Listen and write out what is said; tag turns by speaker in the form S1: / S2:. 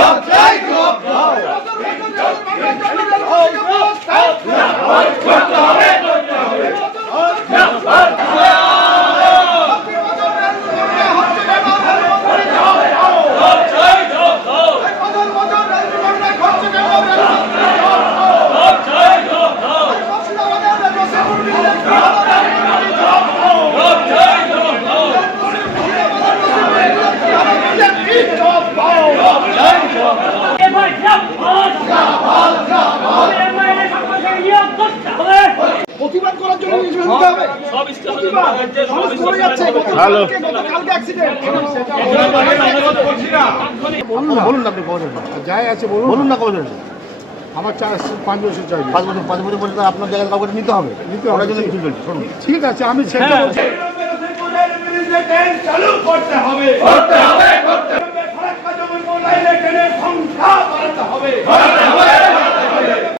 S1: Lord
S2: বলুন আপনি যাই আছে বলুন বলুন না আমার চার পাঁচ বছর চাই পাঁচ বছর পাঁচ বছর পর্যন্ত আপনার জায়গায় কাউকে নিতে হবে নিতে হবে ঠিক আছে আমি
S1: হ্যাঁ। হবে